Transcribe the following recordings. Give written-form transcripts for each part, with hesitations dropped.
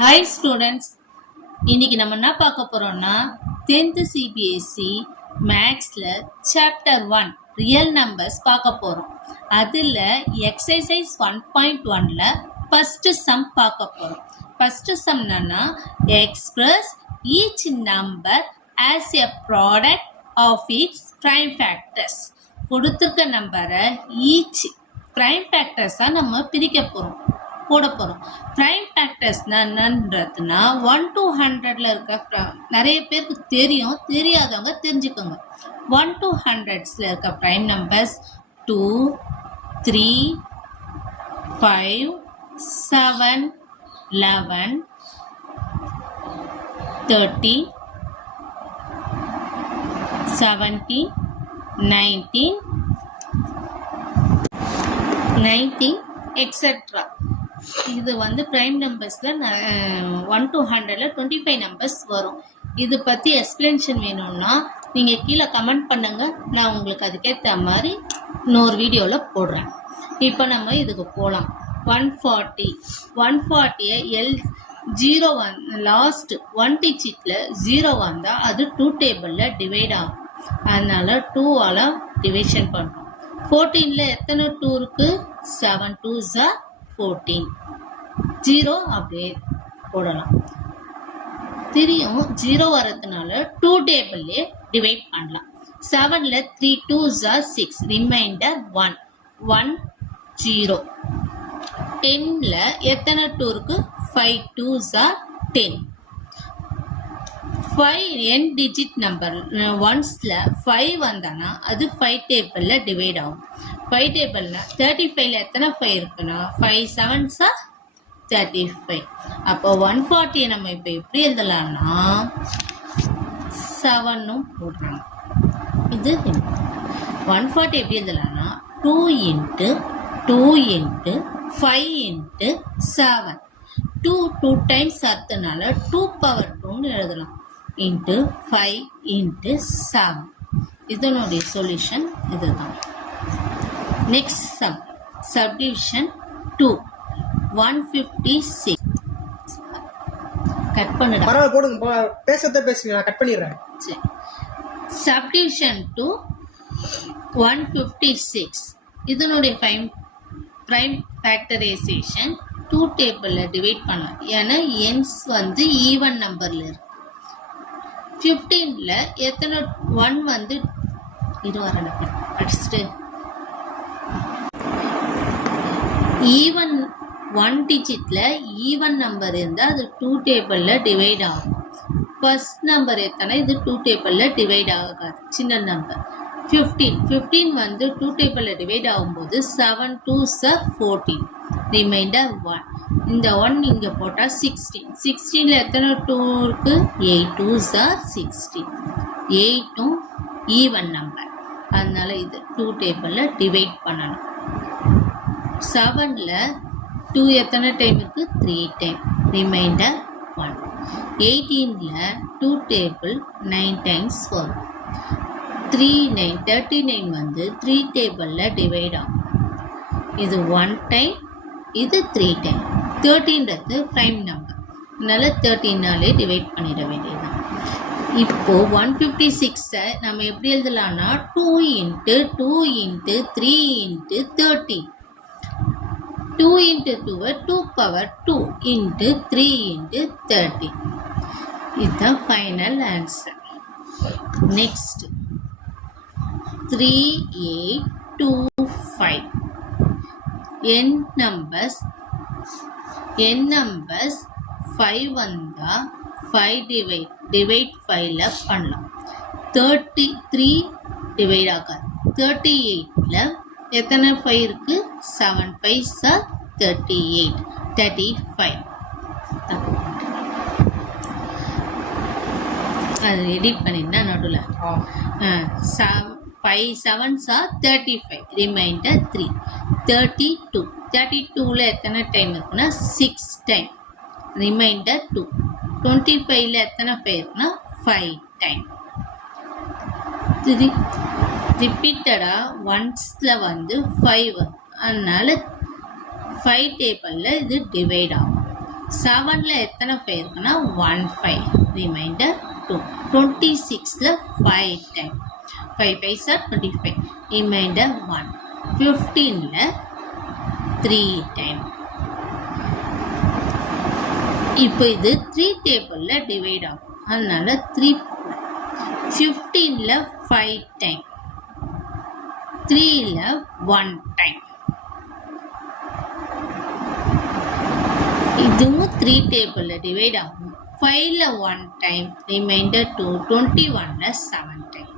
Hi students, இன்னைக்கு நம்ம என்ன பார்க்க போறோம்னா 10th CBSE மேக்ஸில் சாப்டர் 1 ரியல் நம்பர்ஸ் பார்க்க போகிறோம். அதில் எக்ஸசைஸ் 1.1ல் ஃபஸ்ட்டு சம் பார்க்க போகிறோம். ஃபஸ்ட்டு சம் என்னன்னா express each number as a product of its prime factors. கொடுத்துருக்க நம்பரை ஈச் ப்ரைம் ஃபேக்டர்ஸாக நம்ம பிரிக்க போட போகிறோம். ப்ரைம் ஃபேக்டர்ஸ்னா என்னன்றதுனா 1 to 100ல் இருக்க நிறைய பேருக்கு தெரியும், தெரியாதவங்க தெரிஞ்சுக்கோங்க. 1 to 100ஸில் இருக்க ப்ரைம் நம்பர்ஸ் 2, 3, 5, 7, 11, 30, 17, 19 எக்ஸெட்ரா. இது ப்ரைம் நம்பர்ஸில் 1 to 100ல் 25 நம்பர்ஸ் வரும். இது பற்றி எக்ஸ்பிளேஷன் வேணும்னா நீங்கள் கீழே கமெண்ட் பண்ணுங்கள், நான் உங்களுக்கு அதுக்கேற்ற மாதிரி இன்னொரு வீடியோவில் போடுறேன். இப்போ நம்ம இதுக்கு போகலாம். 140 0 லாஸ்ட் 1 டிஜிட்டில் 0 வந்தால் அது 2 டேபிளில் டிவைட் ஆகும். அதனால் 2ஆல் டிவிஷன் பண்ணுறோம். 14ல் எத்தனை 2 இருக்குது? 7 2s are 14. 0 அப்படியே போடலாம். தெரியும் 0 வரதுனால 2 டேபிள்லே டிவைட் பண்ணலாம். 7ல் 3 2s are 6, ரிமைண்டர் 1 1 0. 10ல் எத்தனை 2 இருக்கு? 5 2s are 10. 5 n digit number ஒன்ஸில் 5 வந்தானா அது 5 டேபிளில் டிவைட் ஆகும். 5 டேபிளில் 35ல் எத்தனை 5 இருக்குன்னா 5 7s are 35. அப்போ 140 நம்ம இப்போ எப்படி எழுதலாம்னா 7ம் போடுறாங்க. இது 140 எப்படி எழுதலாம்னா 2 into 2 into 5 into 7. 2 times அர்த்தனால 2 power 2ன்னு எழுதலாம். into 5 into 7. இதனுடைய சொல்யூஷன் இதுதான். Next sum subdivision 2 156. கட் பண்ணுங்க, பரவாயில்ல போடுங்க, பேசுறத பேசுங்க, நான் கட் பண்ணிடுறேன். சரி. சப்டிவிஷன் 2 156. இதனுடைய ப்ரைம் ஃபேக்டரைசேஷன் 2 டேபிளில் டிவைட் பண்ணலாம். ஏன்னா என்ஸ் ஈவன் நம்பரில் இருக்கு. 15ல் எத்தனை 1 படிச்சுட்டு ஈவன் 1 டிஜிட்டில் ஈவன் நம்பர் இருந்தால் அது 2 டேபிளில் டிவைட் ஆகும். ஃபர்ஸ்ட் நம்பர் எத்தனை? இது 2 டேபிளில் டிவைட் ஆகாது, சின்ன நம்பர். 15 2 டேபிளில் டிவைட் ஆகும்போது 7 2s are 14, ரிமைண்டர் 1. இந்த 1 இங்கே போட்டால் 16. 16ல் எத்தனை 2 இருக்கு? 8 2s are 16. 8ம் ஈவன் நம்பர், அதனால இது 2 டேபிளில் டிவைட் பண்ணணும். 7ல் 2 எத்தனை டைம் இருக்கு? 3 டைம், ரிமைண்டர் 1. 18ல் 2 டேபிள் 9 டைம்ஸ் வரும். 39 3 டேபிளில் டிவைட் ஆகும். இது 1 டைம், இது 3 டைம். 13றது ப்ரைம் நம்பர், அதனால 13ஆலே டிவைட் பண்ணிட வேண்டியதுதான். இப்போ 156 நம்ம எப்படி எழுதலாம்னா 2 into 2 into 3 into 13. 2 into 2 2 power 2 into 3 into 13. இதுதான் final answer. Next 3825. n numbers 5 வந்தா 5 divide 5ல பண்ணலாம். 33 டிவைட் ஆகாது. 38ல் எத்தனை 5 இருக்கு? 7 5s are 38, 35. அது எடிட் பண்ணிருந்தா நடுவில் 5 7s are 35, ரிமைண்டர் 3. 32ல் எத்தனை டைம் இருக்குன்னா 6 டைம், ரிமைண்டர் 2. 25ல் எத்தனை 5 இருக்குன்னா 5 டைம். ரிப்பீட்டடாக ஒன்ஸில் 5, அதனால 5 டேபிளில் இது டிவைட் ஆகும். 7ல் எத்தனை 5 இருக்குன்னா 1 5 ரிமைண்டர் 2. 26ல் 5 டைம் 5 5s are 25 ரிமைண்டர் 1. 15ல் 3 டைம். இப்போ இது 3 டேபிளில் டிவைட் ஆகும், அதனால 3. 15ல் 5 டைம் 3ல் 1 டைம். இதுவும் 3 டேபிளில் டிவைட் ஆகும், 5ல் 1 டைம் ரிமைண்டர் 2. 21ல் 7 டைம்.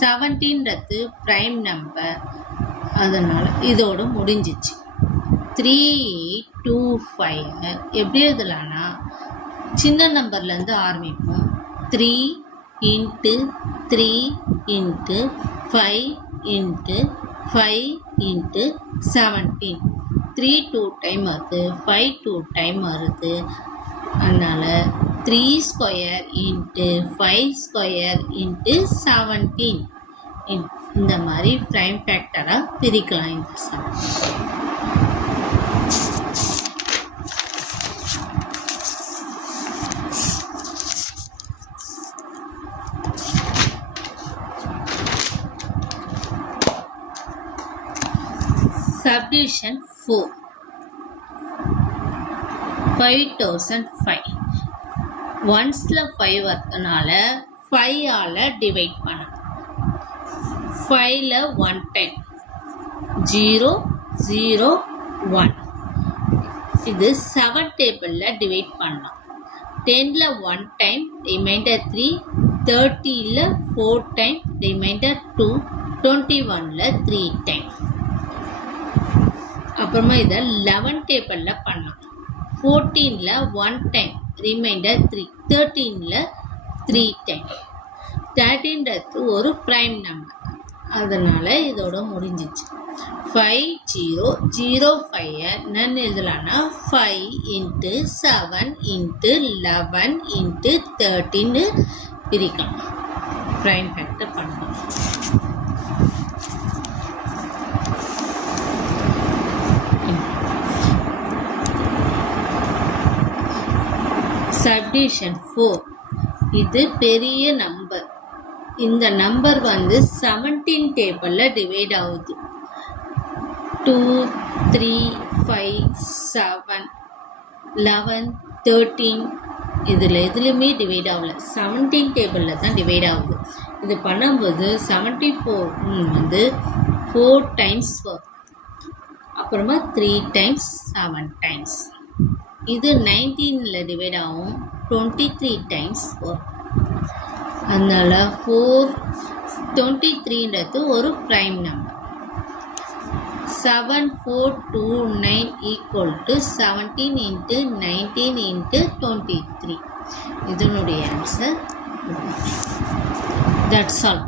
17ன்றது ப்ரைம் நம்பர், அதனால் இதோடு முடிஞ்சிச்சு. 3 8 2 5 எப்படி எழுதலான்னா சின்ன நம்பர்லேருந்து ஆரம்பிப்போம். 3 × 3 × 5 × 5 × 17. 3 2 டைம் வருது, 5 2 டைம் வருது, அதனால் 3 ஸ்கொயர் × 5 ஸ்கொயர் × 17 இந்த மாதிரி ப்ரைம் ஃபேக்டராக பிரிக்கலாம் இந்த சம். Subdivision 4. 5005. ஒன்ஸில் 5 வரதுனால 5ஆல் டிவைட் பண்ணணும். 5ல் 1 டைம் 0 0 1. இது 7 டேபிளில் டிவைட் பண்ணலாம். 10ல் 1 டைம் ரிமைண்டர் 3. 30ல் 4 டைம் ரிமைண்டர் 2. 21ல் 3 டைம். அப்புறமா இதை 11 டேபிளில் பண்ணலாம். 14ல் 1 டைம் ரிமைண்டர் 3. 13ல் 3 டைம். 13ன்றது ஒரு ப்ரைம் நம்பர், அதனால் இதோட முடிஞ்சிச்சு. 5 0 0 5 என்னன்னு எழுதலான்னா 5 × 7 × 11 × 13 பிரிக்கலாம். ப்ரைம் ஃபேக்டர் பண்ணலாம். Subdivision 4. இது பெரிய நம்பர். இந்த நம்பர் வந்து 17 டேபிளில் டிவைட் ஆகுது. 2 3 5 7 11 13 இதில் எதுலையுமே டிவைட் ஆகலை, 17 டேபிளில் தான் டிவைட் ஆகுது. இது பண்ணும்போது 74 வந்து 4 டைம்ஸ் வரும், அப்புறமா 3 டைம்ஸ் 7 டைம்ஸ். இது 19ல் டிவைட் ஆகும், 23 டைம்ஸ் வரும். அதனால் 423ன்றது ஒரு ப்ரைம் நம்பர். 7429 = 17 × 19 × 23. இதனுடைய ஆன்சர். That's all.